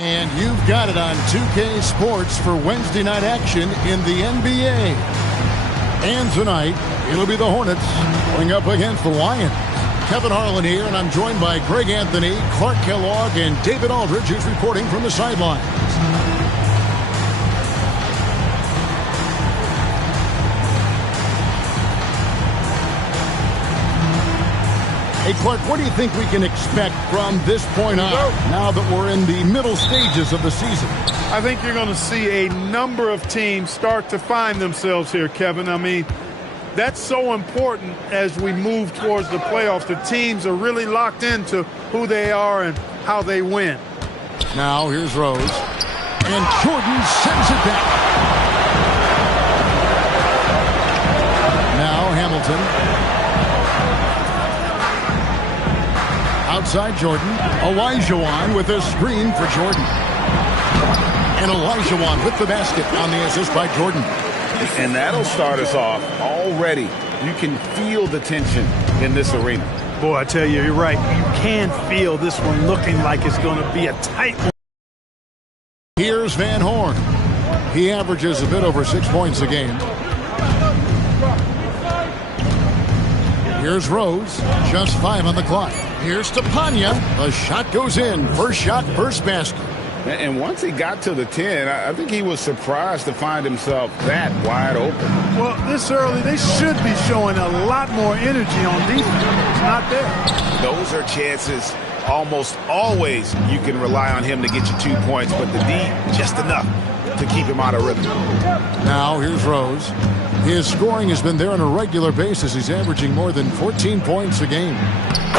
And you've got it on 2K Sports for Wednesday night action in the NBA. And tonight, it'll be the Hornets going up against the Lions. Kevin Harlan here, and I'm joined by Greg Anthony, Clark Kellogg, and David Aldridge, who's reporting from the sidelines. Hey, Clark, what do you think we can expect from this point on, now that we're in the middle stages of the season? I think you're going to see a number of teams start to find themselves here, Kevin. I mean, that's so important as we move towards the playoffs. The teams are really locked into who they are and how they win. Now, here's Rose. And Jordan sends it back. Now, Hamilton. Outside Jordan, Olajuwon with a screen for Jordan. And Olajuwon with the basket on the assist by Jordan. And that'll start us off already. You can feel the tension in this arena. Boy, I tell you, you're right. You can feel this one looking like it's going to be a tight one. Here's Van Horn. He averages a bit over 6 points a game. Here's Rose, just 5 on the clock. Here's Stepanya. The shot goes in. First shot, first basket. And once he got to the 10, I think he was surprised to find himself that wide open. Well, this early, they should be showing a lot more energy on defense. It's not there. Those are chances almost always you can rely on him to get you 2 points, but the D, just enough to keep him out of rhythm. Now, here's Rose. His scoring has been there on a regular basis. He's averaging more than 14 points a game.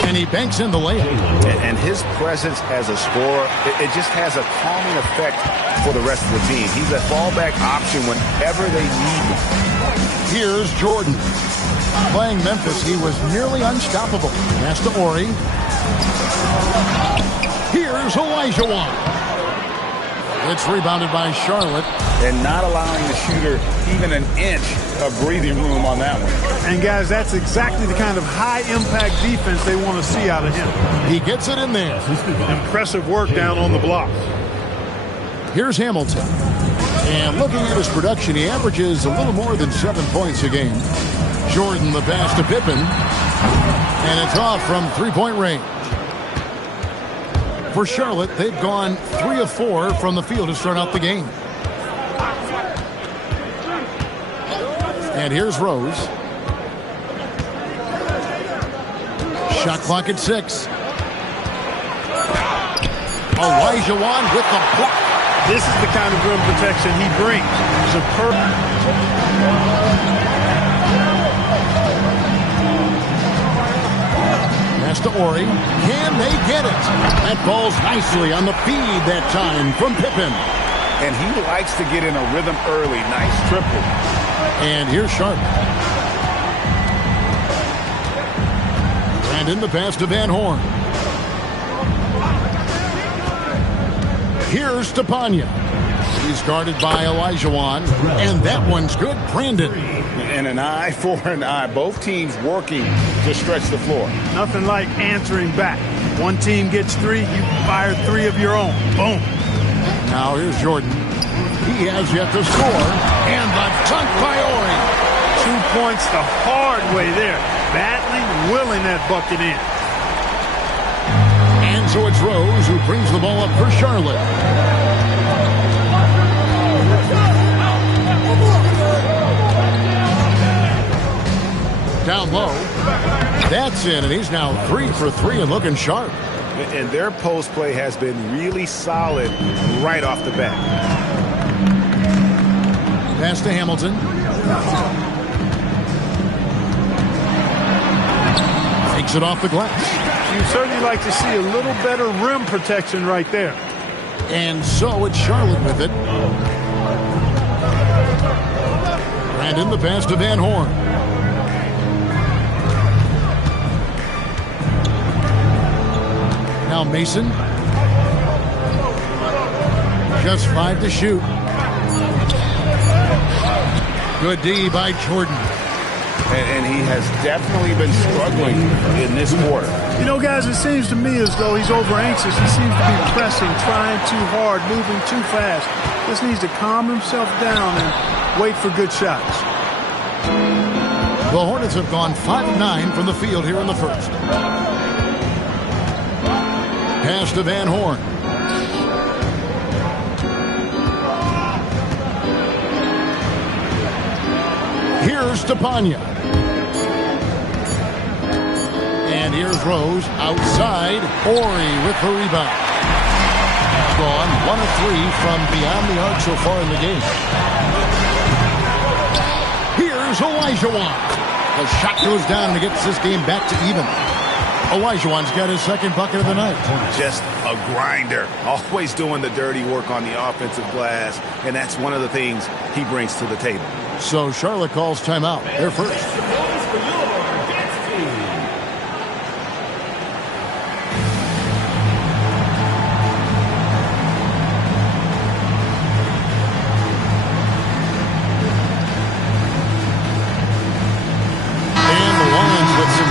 And he banks in the layup. And his presence as a scorer, it just has a calming effect for the rest of the team. He's a fallback option whenever they need him. Here's Jordan. Playing Memphis, he was nearly unstoppable. Pass to Ori. Here's Olajuwon. It's rebounded by Charlotte. And not allowing the shooter even an inch of breathing room on that one. And, guys, that's exactly the kind of high-impact defense they want to see out of him. He gets it in there. Impressive work down on the block. Here's Hamilton. And looking at his production, he averages a little more than 7 points a game. Jordan the pass to Pippen. And it's off from three-point range. For Charlotte, they've gone 3 of 4 from the field to start out the game. And here's Rose. Shot clock at 6. Olajuwon with the block. This is the kind of rim protection he brings. It's a Pass to Ori. Can they get it? That falls nicely on the feed that time from Pippen. And he likes to get in a rhythm early. Nice triple. And here's Sharp. And in the pass to Van Horn. Here's Stepanya. He's guarded by Olajuwon. And that one's good. Brandon. And an eye for an eye. Both teams working to stretch the floor. Nothing like answering back. One team gets 3, you fire 3 of your own. Boom. Now here's Jordan. He has yet to score. And the dunk by Ori. 2 points the hard way there. Battling, willing that bucket in. And so it's Rose who brings the ball up for Charlotte. Down low. That's in, and he's now 3 for 3 and looking sharp. And their post play has been really solid right off the bat. Pass to Hamilton. Takes it off the glass. You'd certainly like to see a little better rim protection right there. And so it's Charlotte with it. Brandon the pass to Van Horn. Now Mason. Just 5 to shoot. Good D by Jordan. And he has definitely been struggling in this quarter. You know, guys, it seems to me as though he's over-anxious. He seems to be pressing, trying too hard, moving too fast. Just needs to calm himself down and wait for good shots. The Hornets have gone 5 of 9 from the field here in the first. Pass to Van Horn. Here's Stepanya. And here's Rose outside. Ori with the rebound. Gone 1 of 3 from beyond the arc so far in the game. Here's Olajuwon. The shot goes down and it gets this game back to even. Olajuwon's got his second bucket of the night. Just a grinder. Always doing the dirty work on the offensive glass. And that's one of the things he brings to the table. So Charlotte calls timeout. They're first.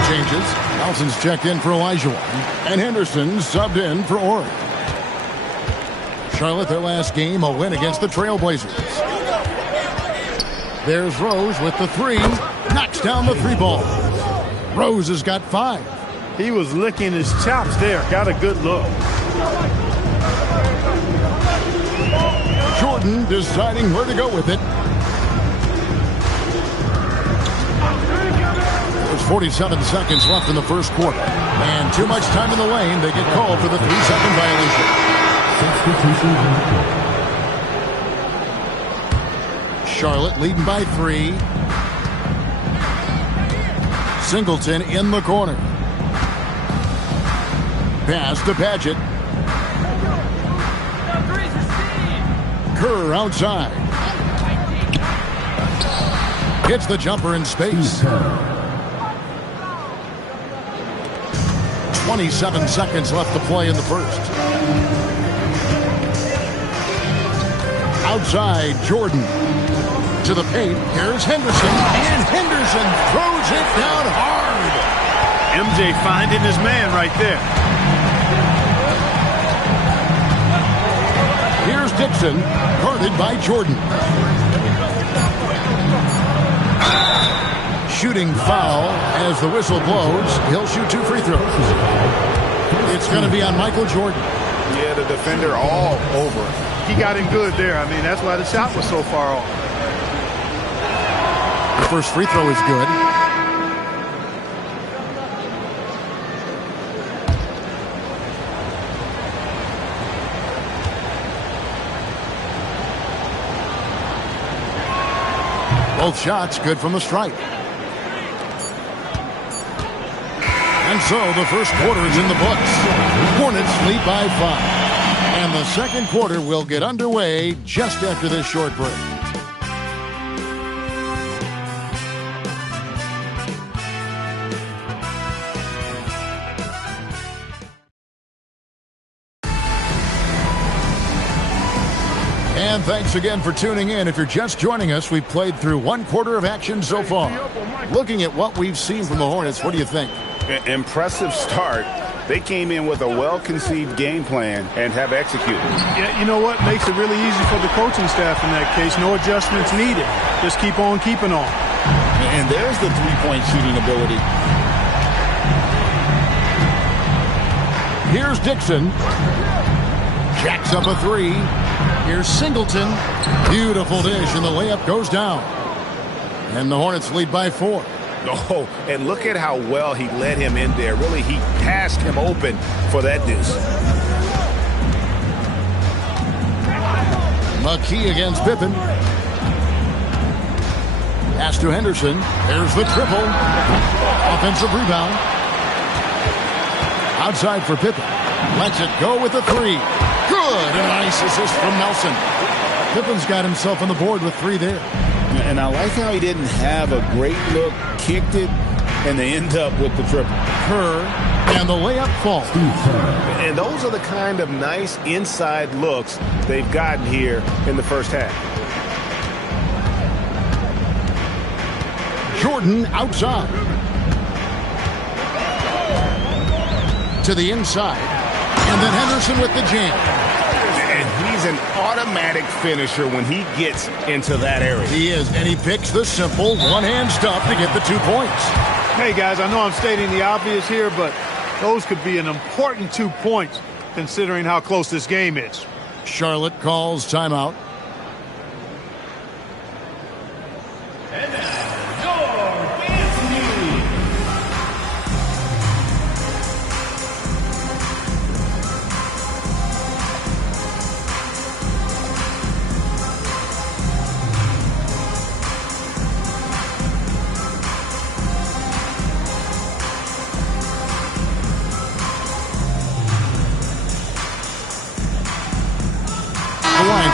Changes. Nelson's checked in for Olajuwon, and Henderson subbed in for Ori. Charlotte, their last game, a win against the Trailblazers. There's Rose with the 3, knocks down the 3 ball. Rose has got 5. He was licking his chops there. Got a good look. Jordan deciding where to go with it. 47 seconds left in the first quarter. And too much time in the lane. They get called for the 3-second violation. Charlotte leading by 3. Singleton in the corner. Pass to Padgett. Kerr outside. Hits the jumper in space. 27 seconds left to play in the first. Outside, Jordan. To the paint. Here's Henderson. And Henderson throws it down hard. MJ finding his man right there. Here's Dixon. Guarded by Jordan. Shooting foul as the whistle blows. He'll shoot 2 free throws. It's going to be on Michael Jordan. Yeah, the defender all over. He got him good there. I mean, that's why the shot was so far off. The first free throw is good. Both shots good from the stripe. And so the first quarter is in the books. Hornets lead by 5. And the second quarter will get underway just after this short break. And thanks again for tuning in. If you're just joining us, we've played through 1 quarter of action so far. Looking at what we've seen from the Hornets, what do you think? Impressive start. They came in with a well-conceived game plan and have executed. Yeah, you know what? Makes it really easy for the coaching staff in that case. No adjustments needed. Just keep on keeping on. And there's the three-point shooting ability. Here's Dixon. Jacks up a 3. Here's Singleton. Beautiful dish, and the layup goes down. And the Hornets lead by 4. Oh, and look at how well he led him in there. Really, he passed him open for that deuce. McKee against Pippen. Pass to Henderson. There's the triple. Offensive rebound. Outside for Pippen. Lets it go with the 3. Good. And a nice assist from Nelson. Pippen's got himself on the board with 3 there. And I like how he didn't have a great look, kicked it, and they end up with the triple. Kerr, and the layup falls. And those are the kind of nice inside looks they've gotten here in the first half. Jordan outside. To the inside. And then Henderson with the jam. And he's an automatic finisher when he gets into that area. He is, and he picks the simple one-hand stuff to get the 2 points. Hey, guys, I know I'm stating the obvious here, but those could be an important 2 points considering how close this game is. Charlotte calls timeout.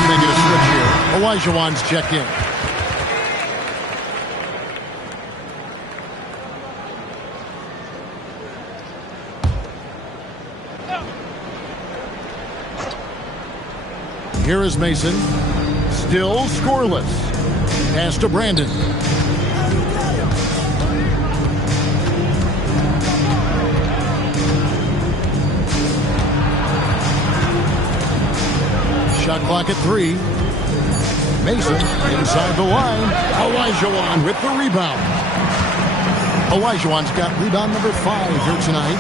Making a switch here. Olajuwon's checked in. Here is Mason. Still scoreless. Pass to Brandon. Shot clock at 3. Mason inside the line. Olajuwon with the rebound. Olajuwon's got rebound number 5 here tonight.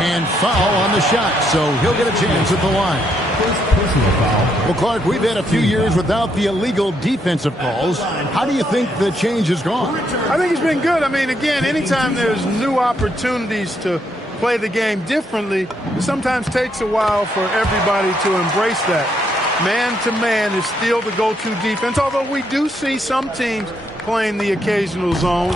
And foul on the shot, so he'll get a chance at the line. Personal foul. Well, Clark, we've had a few years without the illegal defensive calls. How do you think the change has gone? I think it's been good. I mean, again, anytime there's new opportunities to play the game differently, it sometimes takes a while for everybody to embrace that. Man-to-man is still the go-to defense, although we do see some teams playing the occasional zone.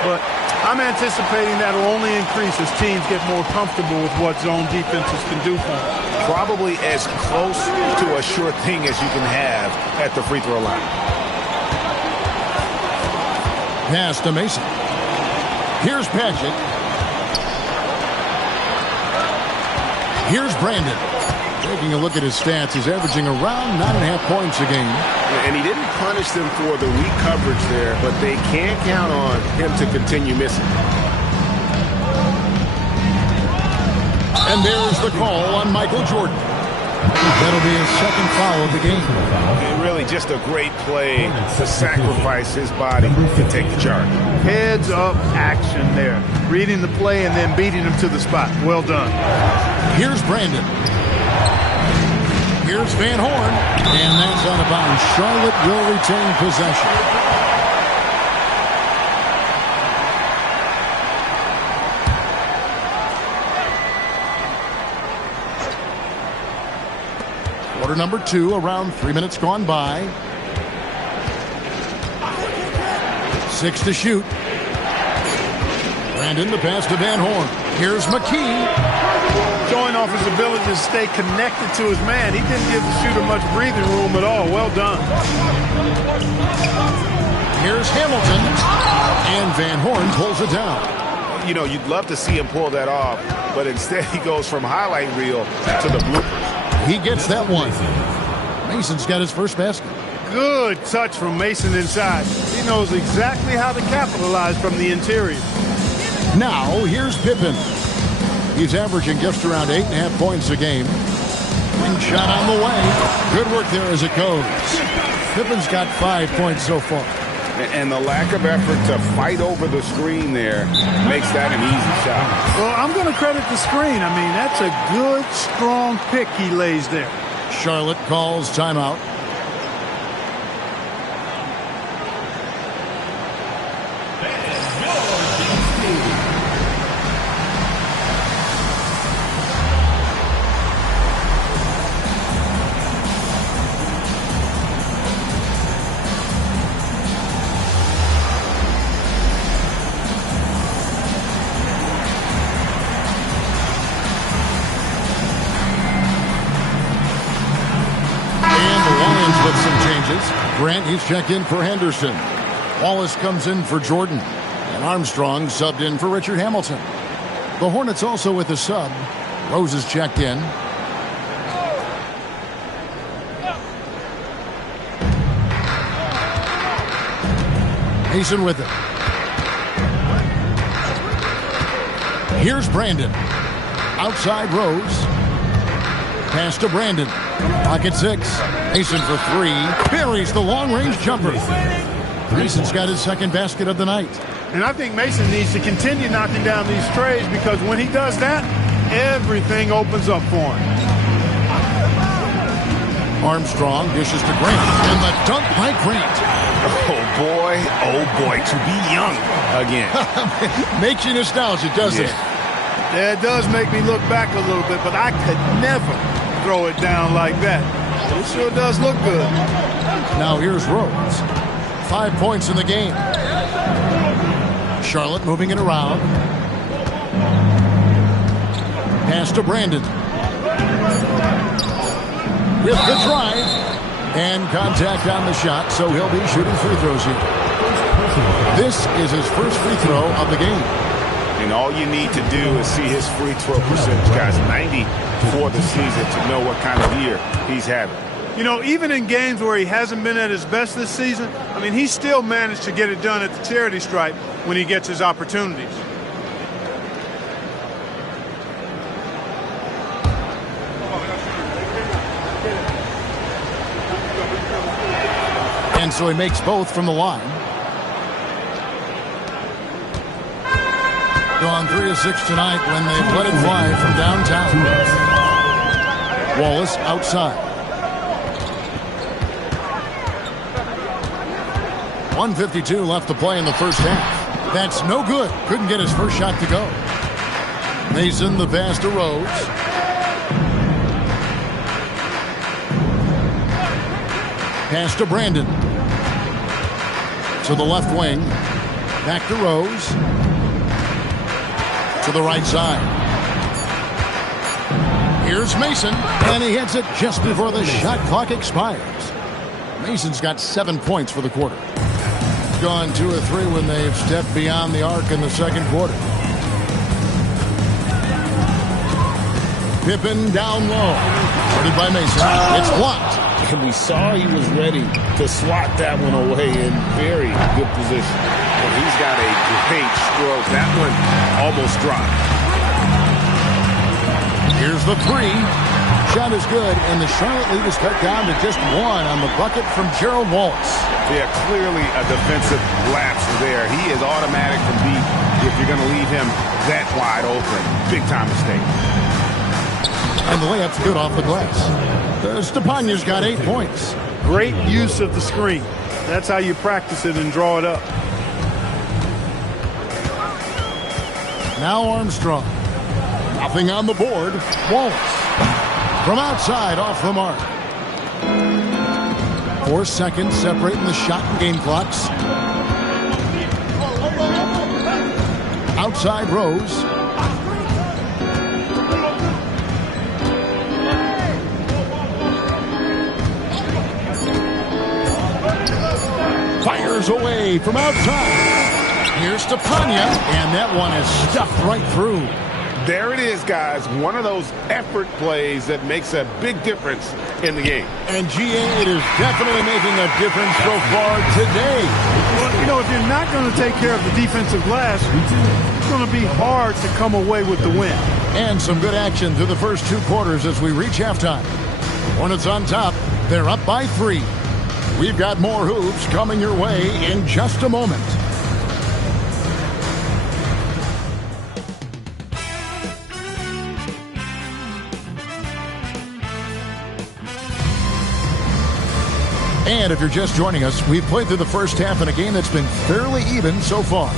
But I'm anticipating that will only increase as teams get more comfortable with what zone defenses can do for them. Probably as close to a sure thing as you can have at the free throw line. Pass to Mason. Here's Paget. Here's Brandon. Taking a look at his stats, he's averaging around 9.5 points a game. And he didn't punish them for the weak coverage there, but they can't count on him to continue missing. And there's the call on Michael Jordan. That'll be his second foul of the game. And really just a great play to sacrifice his body to take the charge. Heads up action there. Reading the play and then beating him to the spot. Well done. Here's Brandon. Here's Van Horn. And that's out of bounds. Charlotte will retain possession. Quarter number 2, around 3 minutes gone by. 6 to shoot. Brandon, the pass to Van Horn. Here's McKee. Showing off his ability to stay connected to his man. He didn't give the shooter much breathing room at all. Well done. Here's Hamilton. And Van Horn pulls it down. You know, you'd love to see him pull that off, but instead he goes from highlight reel to the bloopers. He gets that one. Mason's got his first basket. Good touch from Mason inside. He knows exactly how to capitalize from the interior. Now, here's Pippen. He's averaging just around 8.5 points a game. Ring shot on the way. Good work there as it goes. Pippen's got 5 points so far. And the lack of effort to fight over the screen there makes that an easy shot. Well, I'm going to credit the screen. I mean, that's a good, strong pick he lays there. Charlotte calls timeout. Grant, he's checked in for Henderson. Wallace comes in for Jordan. And Armstrong subbed in for Richard Hamilton. The Hornets also with a sub. Rose is checked in. Mason with it. Here's Brandon. Outside Rose. Pass to Brandon. Pocket 6. Mason for 3. Buries the long-range jumper. Mason's got his second basket of the night. And I think Mason needs to continue knocking down these trays, because when he does that, everything opens up for him. Armstrong dishes to Grant. And the dunk by Grant. Oh boy, to be young again. Makes you nostalgic, doesn't it? Yeah, it does make me look back a little bit, but I could never throw it down like that. It sure does look good. Now here's Rose. 5 points in the game. Charlotte moving it around. Pass to Brandon. With the drive. And contact on the shot, so he'll be shooting free throws here. This is his first free throw of the game. And all you need to do is see his free throw percentage, guys. 90 for the season, to know what kind of year he's having. You know, even in games where he hasn't been at his best this season, I mean, he still managed to get it done at the charity stripe when he gets his opportunities. And so he makes both from the line. Gone 3 of 6 tonight when they've let it fly from downtown. Wallace outside. 1:52 left to play in the first half. That's no good. Couldn't get his first shot to go. Mason the pass to Rose. Pass to Brandon. To the left wing. Back to Rose. To the right side. Here's Mason. And he hits it just before the shot clock expires. Mason's got 7 points for the quarter. Gone 2 of 3 when they've stepped beyond the arc in the second quarter. Pippen down low. Guarded by Mason. It's blocked. And we saw he was ready to swat that one away in very good position. Well, he's got a great stroke. That one almost dropped. Here's the 3. Shot is good, and the Charlotte lead is cut down to just 1 on the bucket from Gerald Wallace. Yeah, clearly a defensive lapse there. He is automatic from deep if you're going to leave him that wide open. Big time mistake. And the layup's good off the glass. Stepania's got 8 points. Great use of the screen. That's how you practice it and draw it up. Now Armstrong. Nothing on the board. Wallace. From outside, off the mark. 4 seconds separating the shot and game clocks. Outside Rose. Fires away from outside. Here's Stepania, and that one is stuffed right through. There it is, guys. One of those effort plays that makes a big difference in the game. And GA, it is definitely making a difference so far today. Well, you know, if you're not going to take care of the defensive glass, it's going to be hard to come away with the win. And some good action through the first 2 quarters as we reach halftime. Hornets on top. They're up by 3. We've got more hoops coming your way in just a moment. And if you're just joining us, we've played through the first half in a game that's been fairly even so far.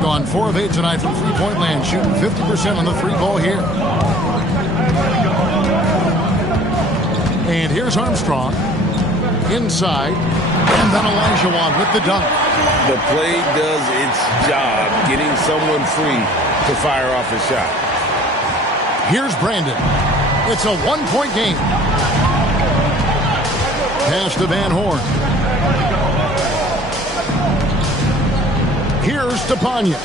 Gone 4 of 8 tonight from three-point land, shooting 50% on the 3 ball here. And here's Armstrong. Inside. And then Olajuwon with the dunk. The play does its job, getting someone free to fire off a shot. Here's Brandon. It's a 1-point game. Pass to Van Horn. Here's Stepania.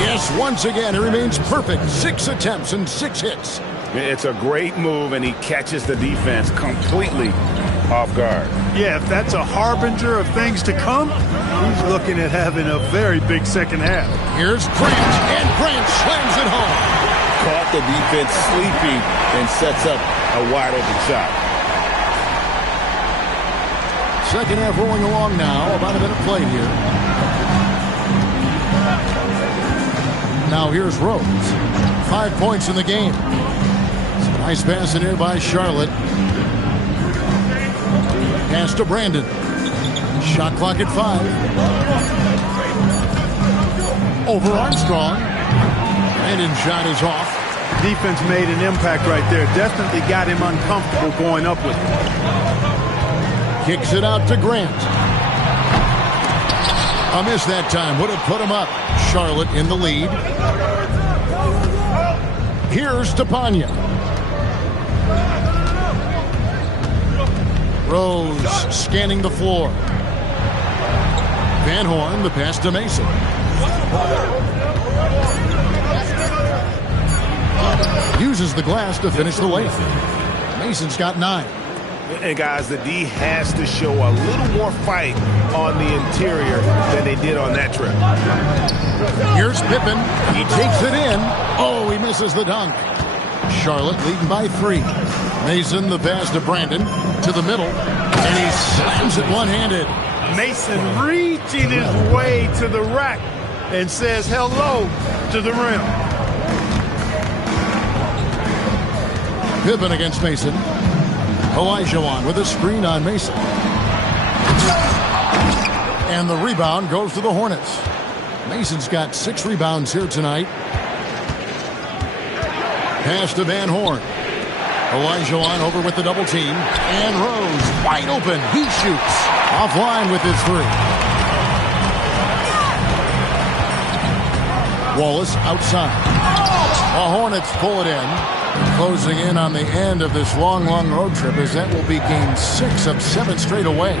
Yes, once again, he remains perfect. 6 attempts and 6 hits. It's a great move, and he catches the defense completely off guard. Yeah, if that's a harbinger of things to come, he's looking at having a very big second half. Here's Grant, and Grant slams it home. Caught the defense sleeping and sets up a wide-open shot. Second half rolling along now. About a minute played here. Now here's Rose. 5 points in the game. Nice pass in here by Charlotte. Pass to Brandon. Shot clock at 5. Over Armstrong. Brandon's shot is off. Defense made an impact right there. Definitely got him uncomfortable going up with it. Kicks it out to Grant. A miss that time. Would have put him up. Charlotte in the lead. Here's Stepanya. Rose scanning the floor. Van Horn, the pass to Mason. Uses the glass to finish the layup. Mason's got 9. And guys, the D has to show a little more fight on the interior than they did on that trip. Here's Pippen. He takes it in. Oh, he misses the dunk. Charlotte leading by 3. Mason, the pass to Brandon, to the middle, and he slams it one-handed. Mason reaching his way to the rack and says hello to the rim. Pippen against Mason. Olajuwon with a screen on Mason. And the rebound goes to the Hornets. Mason's got 6 rebounds here tonight. Pass to Van Horn. Olajuwon over with the double team. And Rose wide open. He shoots. Offline with his 3. Wallace outside. The Hornets pull it in. Closing in on the end of this long road trip, as that will be game 6 of 7 straight away.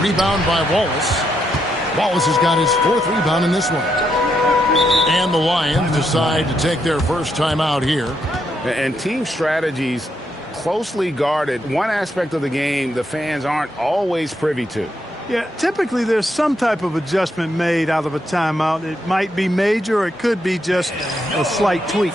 Rebound by Wallace. Wallace has got his 4th rebound in this one. And the Lions decide to take their first time out here. And team strategies closely guarded. One aspect of the game the fans aren't always privy to. Yeah, typically there's some type of adjustment made out of a timeout. It might be major, or it could be just a slight tweak.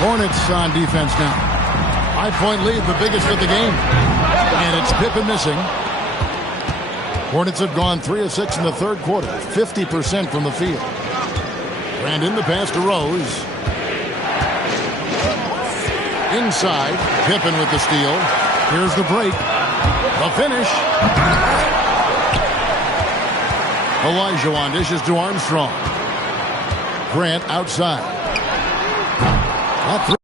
Hornets on defense now. 5-point lead, the biggest of the game. And it's Pippen missing. Hornets have gone 3 of 6 in the third quarter. 50% from the field. Brandon, the pass to Rose. Inside, Pippen with the steal. Here's the break. The finish. Olajuwon dishes to Armstrong. Grant outside. That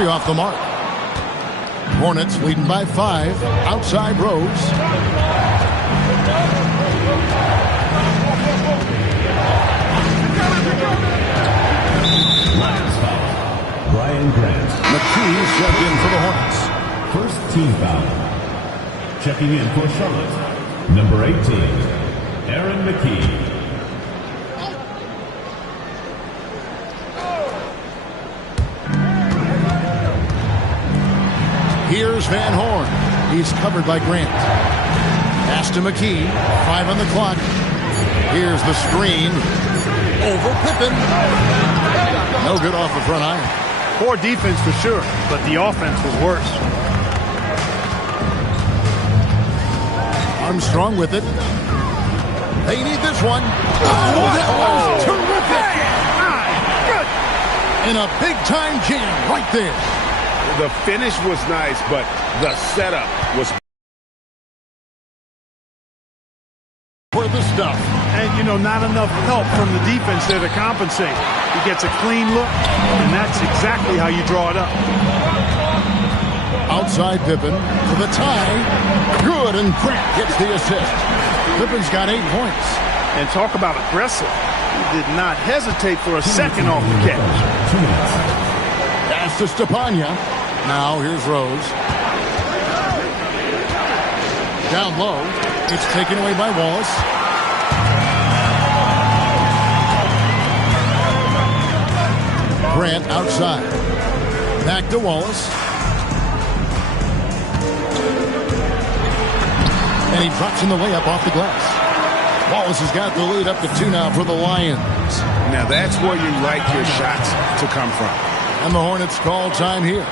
Off the mark. Hornets leading by 5. Outside Rose. Brian Grant. McKee checked in for the Hornets. First team foul. Checking in for Charlotte. Number 18, Aaron McKee. Here's Van Horn. He's covered by Grant. Pass to McKee. 5 on the clock. Here's the screen. Over Pippen. No good off the front iron. Poor defense for sure, but the offense was worse. Armstrong with it. They need this one. Oh, that was terrific. And a big-time jam right there. The finish was nice, but the setup was For the stuff. And, you know, not enough help from the defense there to compensate. He gets a clean look, and that's exactly how you draw it up. Outside Pippen for the tie. Good, and Grant gets the assist. Pippen's got 8 points. And talk about aggressive. He did not hesitate for a second off the catch. Pass to Stepanya. Now here's Rose. Down low. It's taken away by Wallace. Grant outside. Back to Wallace. And he drops in the layup off the glass. Wallace has got the lead up to 2 now for the Lions. Now that's where you like your shots to come from. And the Hornets call time here.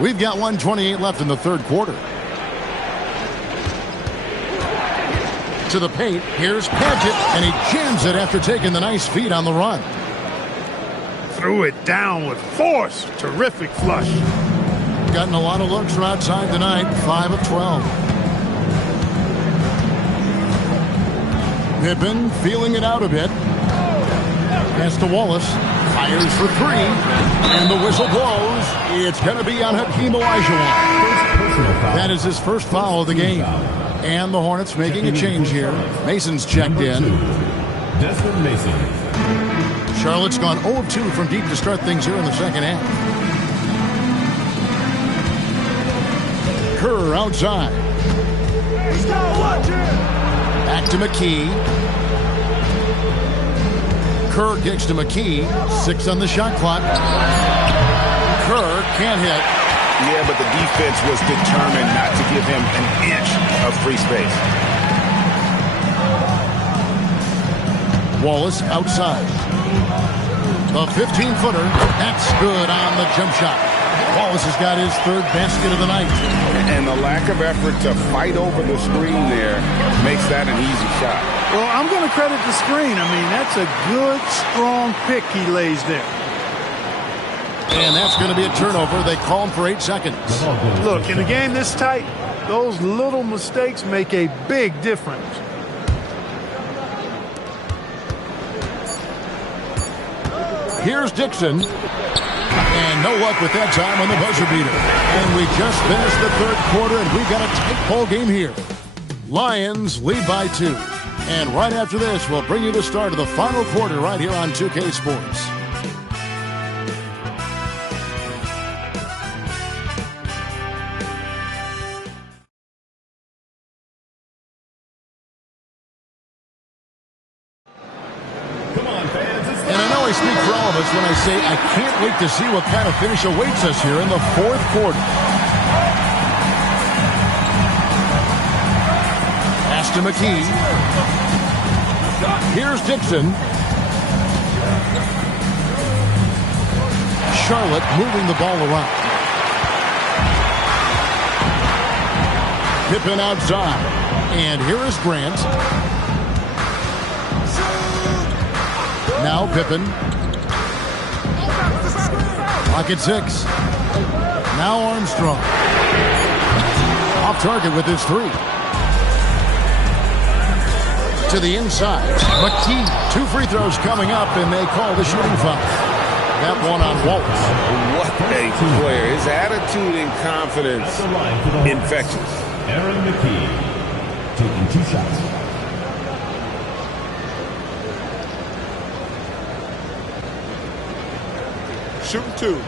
We've got 1:28 left in the third quarter. To the paint. Here's Padgett, and he jams it after taking the nice feed on the run. Threw it down with force. Terrific flush. Gotten a lot of looks from outside tonight. 5 of 12. Pippen feeling it out a bit. Pass to Wallace. Fires for 3. And the whistle blows. It's going to be on Hakeem Olajuwon. That is his first foul of the game. And the Hornets making a change here. Mason's checked in. Desmond Mason. Charlotte's gone 0 of 2 from deep to start things here in the second half. Kerr outside. Back to McKee. Kerr kicks to McKee. 6 on the shot clock. Kerr can't hit. Yeah, but the defense was determined not to give him an inch of free space. Wallace outside. The 15-footer. That's good on the jump shot. Wallace has got his third basket of the night. And the lack of effort to fight over the screen there makes that an easy shot. Well, I'm going to credit the screen. I mean, that's a good, strong pick he lays there. And that's going to be a turnover. They call him for 8 seconds. Look, in a game this tight, those little mistakes make a big difference. Here's Dixon. And no luck with that time on the buzzer beater. And we just finished the third quarter, and we've got a tight ball game here. Lions lead by 2. And right after this, we'll bring you the start of the final quarter right here on 2K Sports. And I know I speak for all of us when I say I can't wait to see what kind of finish awaits us here in the fourth quarter. Pass to McKee. Here's Dixon. Charlotte moving the ball around. Pippen outside. And here is Grant. Now Pippen. Pocket 6. Now Armstrong. Off target with his 3. To the inside. McKee. 2 free throws coming up, and they call the shooting foul. That one on Waltz. What a player. His attitude and confidence infectious. Aaron McKee taking 2 shots. Shooting 2.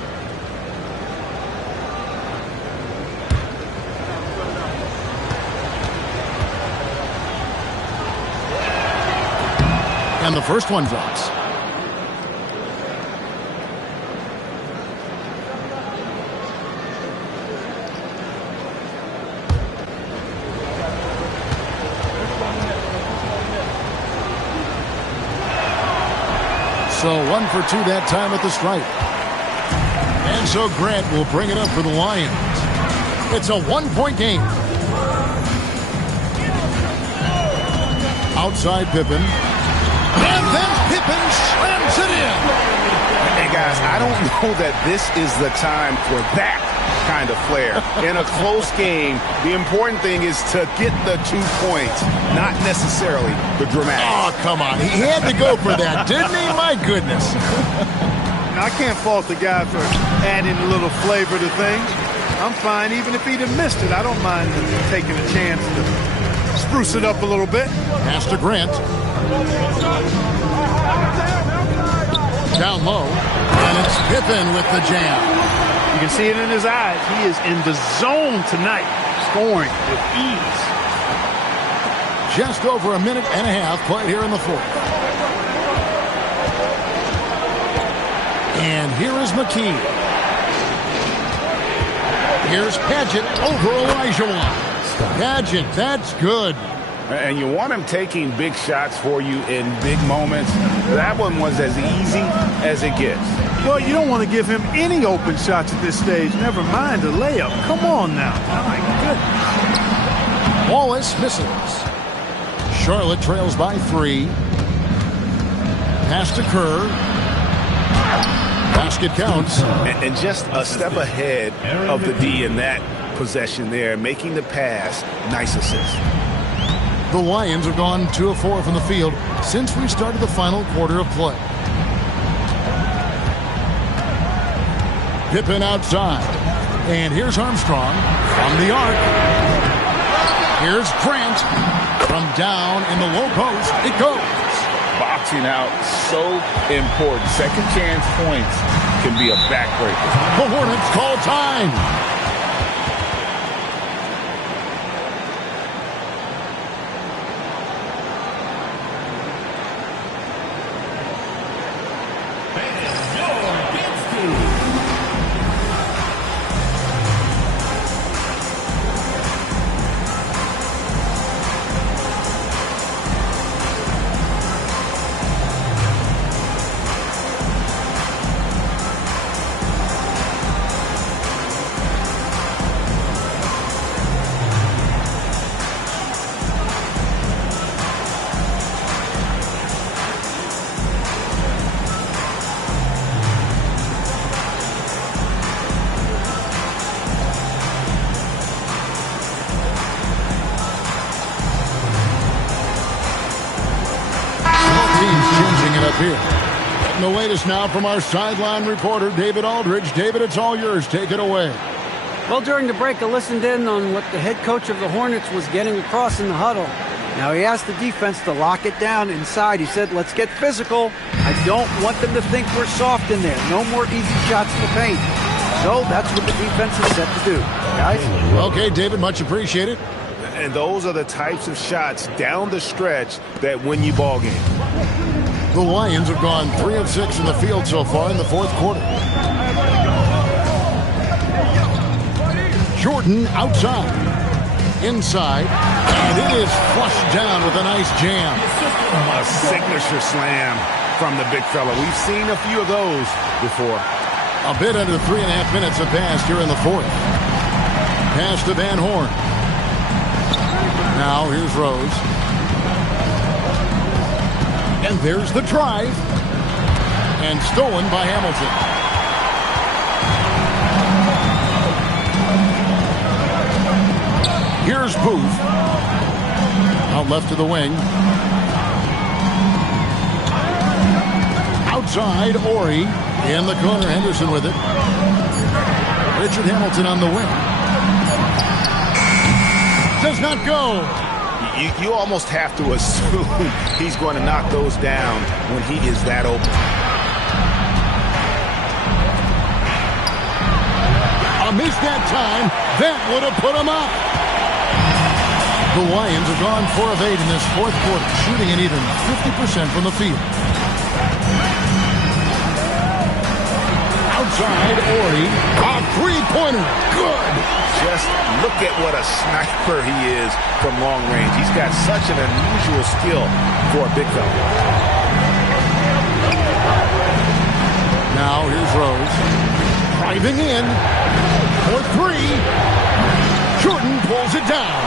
And the first one drops. So 1 for 2 that time at the stripe. And so Grant will bring it up for the Lions. It's a 1-point game. Outside Pippen. And then Pippen slams it in. Hey, guys, I don't know that this is the time for that kind of flair. In a close game, the important thing is to get the 2 points, not necessarily the dramatic. Oh, come on. He had to go for that, didn't he? My goodness. I can't fault the guy for adding a little flavor to things. I'm fine even if he'd have missed it. I don't mind taking a chance to spruce it up a little bit. Pass to Grant. Down low. And it's Pippen with the jam. You can see it in his eyes. He is in the zone tonight, scoring with ease. Just over a minute and a half played here in the fourth. And here is McKee. Here's Paget over Elijah Wan. Paget, that's good. And you want him taking big shots for you in big moments. That one was as easy as it gets. Well, you don't want to give him any open shots at this stage. Never mind a layup. Come on now. My goodness. Wallace misses. Charlotte trails by 3. Pass to Kerr. Basket counts. And just a step ahead of the D in that possession there, making the pass. Nice assist. The Lions have gone 2 of 4 from the field since we started the final quarter of play. Pippen outside. And here's Armstrong from the arc. Here's Grant from down in the low post. It goes. Boxing out, so important. Second chance points can be a backbreaker. The Hornets call time. Here. Getting the latest now from our sideline reporter, David Aldridge. David, it's all yours. Take it away. Well, during the break, I listened in on what the head coach of the Hornets was getting across in the huddle. Now, he asked the defense to lock it down inside. He said, let's get physical. I don't want them to think we're soft in there. No more easy shots in the paint. So that's what the defense is set to do. Guys? Okay, David, much appreciated. And those are the types of shots down the stretch that win you ball games. The Lions have gone 3 of 6 in the field so far in the fourth quarter. Jordan outside. Inside. And it is flushed down with a nice jam. A signature slam from the big fella. We've seen a few of those before. A bit under 3.5 minutes have passed here in the fourth. Pass to Van Horn. Now here's Rose. And there's the drive. And stolen by Hamilton. Here's Booth. Out left to the wing. Outside, Ori. In the corner, Henderson with it. Richard Hamilton on the wing. Does not go. You almost have to assume he's going to knock those down when he is that open. A miss that time. That would have put him up. The Lions have gone 4 of 8 in this fourth quarter, shooting an even 50% from the field. Outside, Ori. A three-pointer. Good. Just look at what a sniper he is from long range. He's got such an unusual skill for a big fella. Now here's Rose. Driving in. For 3. Jordan pulls it down.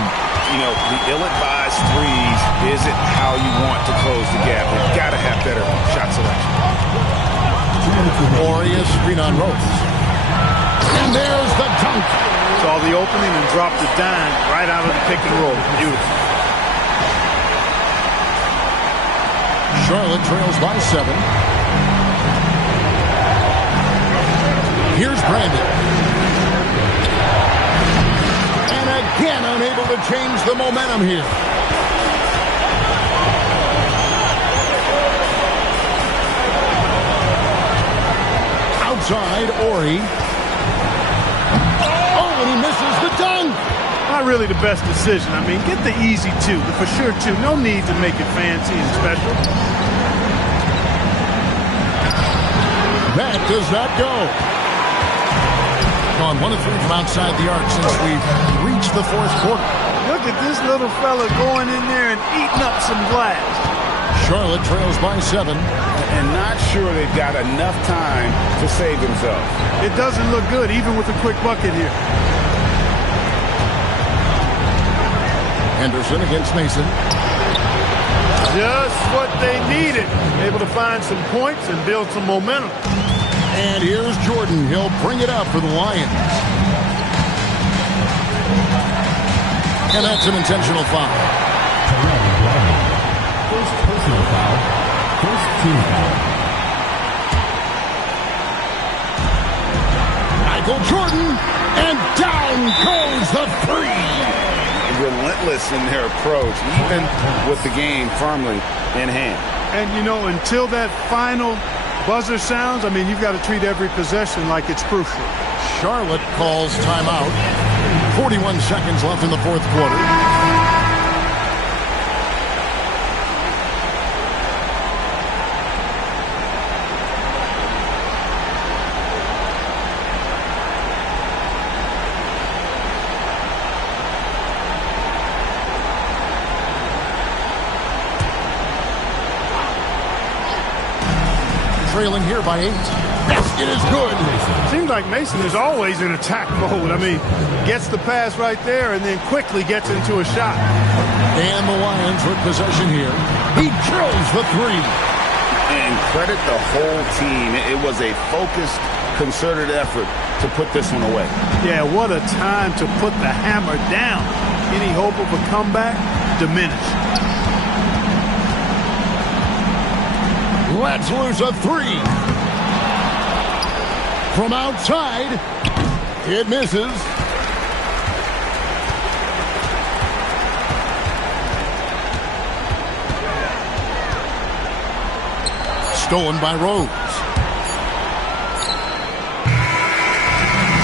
You know, the ill-advised threes isn't how you want to close the gap. You've got to have better shot selection. Glorious screen on Rose. And there's the dunk. Saw the opening and dropped the dime right out of the pick and roll. Beautiful. Charlotte trails by 7. Here's Brandon. And again unable to change the momentum here. Outside, Ori. Oh, and he misses the dunk. Not really the best decision. I mean, get the easy 2, the for sure 2. No need to make it fancy and special. That does not go. Gone 1 of 3 from outside the arc since we've reached the fourth quarter. Look at this little fella going in there and eating up some glass. Charlotte trails by 7. And not sure they've got enough time to save themselves. It doesn't look good, even with a quick bucket here. Henderson against Mason. Just what they needed. Able to find some points and build some momentum. And here's Jordan. He'll bring it up for the Lions. And that's an intentional foul. First personal foul. First team foul. Michael Jordan. And down goes the 3. Relentless in their approach, even with the game firmly in hand. And, you know, until that final buzzer sounds, I mean, you've got to treat every possession like it's crucial. Charlotte calls timeout. 41 seconds left in the fourth quarter. Trailing here by 8. Basket is good. Seems like Mason is always in attack mode. I mean, gets the pass right there and then quickly gets into a shot. And the Lions with possession here. He drills the 3. And credit the whole team. It was a focused, concerted effort to put this one away. Yeah, what a time to put the hammer down. Any hope of a comeback? Diminished. Lets loose a three. From outside, it misses. Stolen by Rose.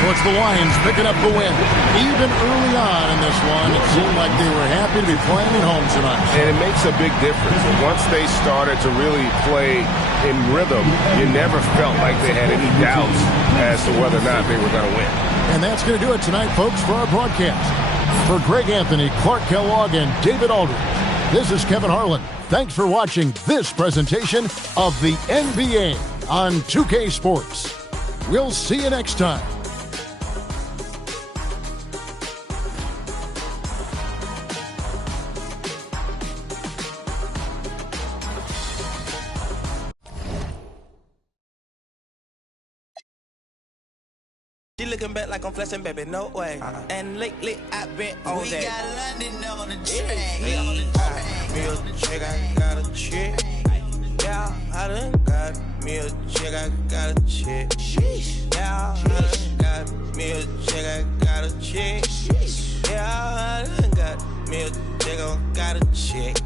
So it's the Lions picking up the win. Even early on in this one, it seemed like they were happy to be playing at home tonight. And it makes a big difference. Once they started to really play in rhythm, you never felt like they had any doubts as to whether or not they were going to win. And that's going to do it tonight, folks, for our broadcast. For Greg Anthony, Clark Kellogg, and David Aldridge, this is Kevin Harlan. Thanks for watching this presentation of the NBA on 2K Sports. We'll see you next time. She looking back like I'm flashing, baby, no way. And lately I've been on that. We got London on the track. Me a chick, I got a chick. Yeah, I done got me a chick, I got a chick. Yeah, I done got me a chick, I got a chick. Yeah, I done got me a chick, I got a chick.